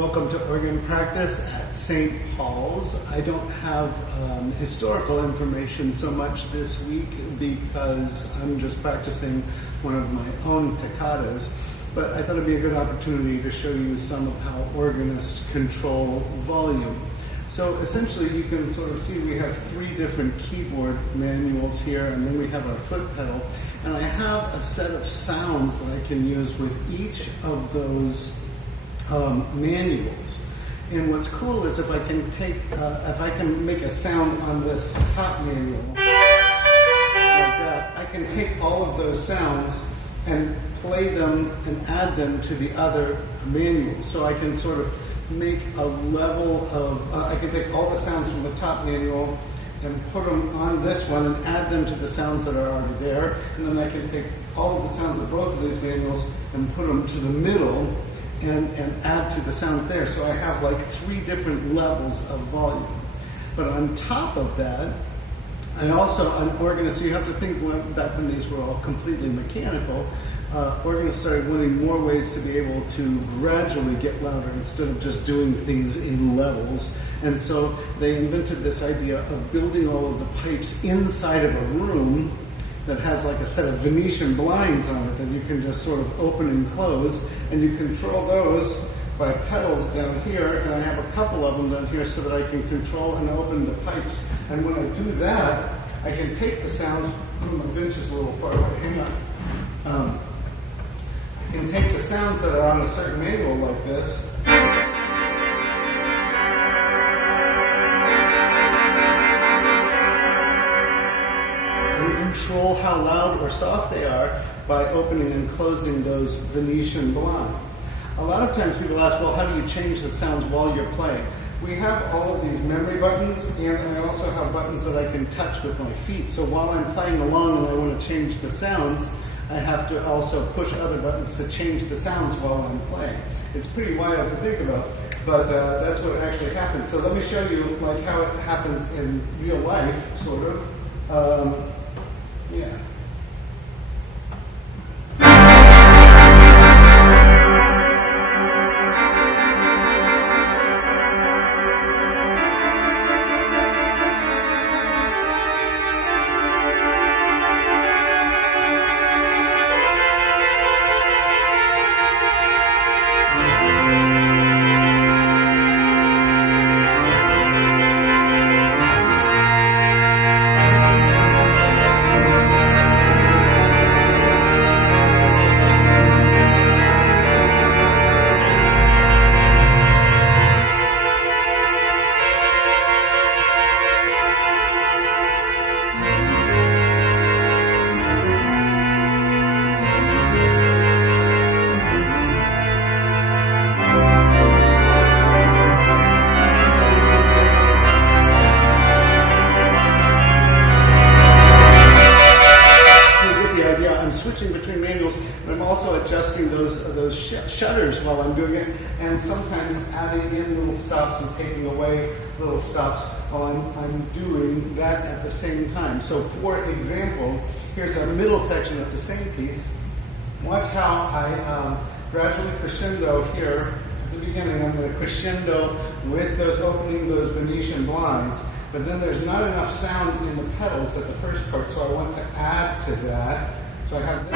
Welcome to organ practice at St. Paul's. I don't have historical information so much this week because I'm just practicing one of my own toccatas, but I thought it'd be a good opportunity to show you some of how organists control volume. So essentially you can sort of see we have three different keyboard manuals here, and then we have our foot pedal, and I have a set of sounds that I can use with each of those manuals. And what's cool is if I can make a sound on this top manual like that, I can take all of those sounds and play them and add them to the other manuals. So I can sort of make a level of, I can take all the sounds from the top manual and put them on this one and add them to the sounds that are already there. And then I can take all of the sounds of both of these manuals and put them to the middle and add to the sounds there. So I have like three different levels of volume. But on top of that, I also, an organist, so you have to think back when these were all completely mechanical, organists started learning more ways to be able to gradually get louder instead of just doing things in levels. And so they invented this idea of building all of the pipes inside of a room that has like a set of Venetian blinds on it that you can just sort of open and close, and you control those by pedals down here, and I have a couple of them down here so that I can control and open the pipes. And when I do that, I can take the sounds from the bench is a little far away, hang on. I can take the sounds that are on a certain manual like this, control how loud or soft they are by opening and closing those Venetian blinds. A lot of times people ask, well, how do you change the sounds while you're playing? We have all of these memory buttons, and I also have buttons that I can touch with my feet. So while I'm playing along and I want to change the sounds, I have to also push other buttons to change the sounds while I'm playing. It's pretty wild to think about, but that's what actually happens. So let me show you like how it happens in real life, sort of. Yeah. Between manuals, but I'm also adjusting those shutters while I'm doing it, and sometimes adding in little stops and taking away little stops while I'm doing that at the same time. So for example, here's our middle section of the same piece. Watch how I gradually crescendo here. At the beginning, I'm going to crescendo with those opening those Venetian blinds, but then there's not enough sound in the pedals at the first part, so I want to add to that. So I have this.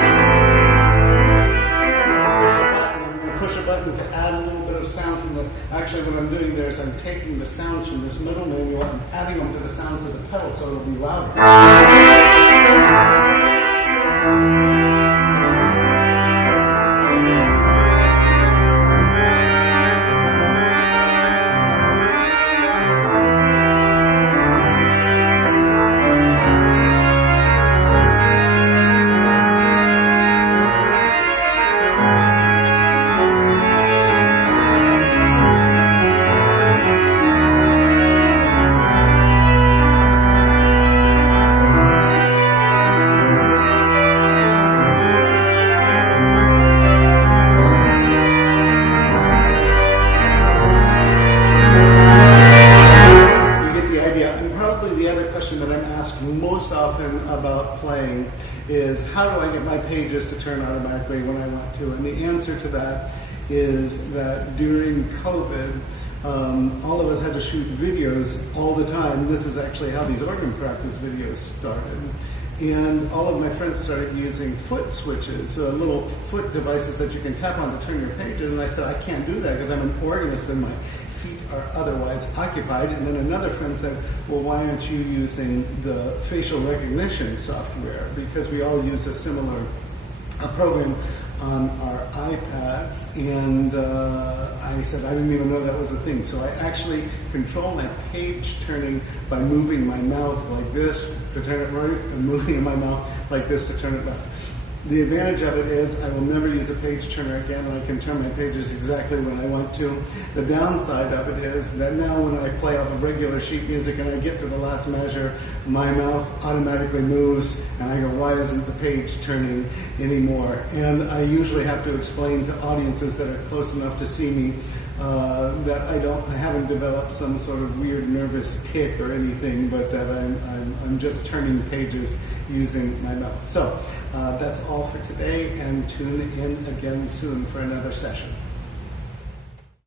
I'm going to push a button to add a little bit of sound from the. Actually, what I'm doing there is I'm taking the sounds from this middle manual and adding them to the sounds of the pedal so it'll be louder. Most often about playing is how do I get my pages to turn automatically when I want to? And the answer to that is that during COVID, all of us had to shoot videos all the time. This is actually how these organ practice videos started. And all of my friends started using foot switches, little foot devices that you can tap on to turn your pages. And I said, I can't do that because I'm an organist and my feet are otherwise occupied. And then another friend said, well, why aren't you using the facial recognition software? Because we all use a similar program on our iPads. And I said, I didn't even know that was a thing. So I actually control my page turning by moving my mouth like this to turn it right and moving my mouth like this to turn it left. The advantage of it is I will never use a page turner again, and I can turn my pages exactly when I want to. The downside of it is that now when I play off of regular sheet music and I get to the last measure, my mouth automatically moves, and I go, why isn't the page turning anymore? And I usually have to explain to audiences that are close enough to see me that I haven't developed some sort of weird nervous tic or anything, but that I'm just turning pages using my mouth. So that's all for today, and tune in again soon for another session.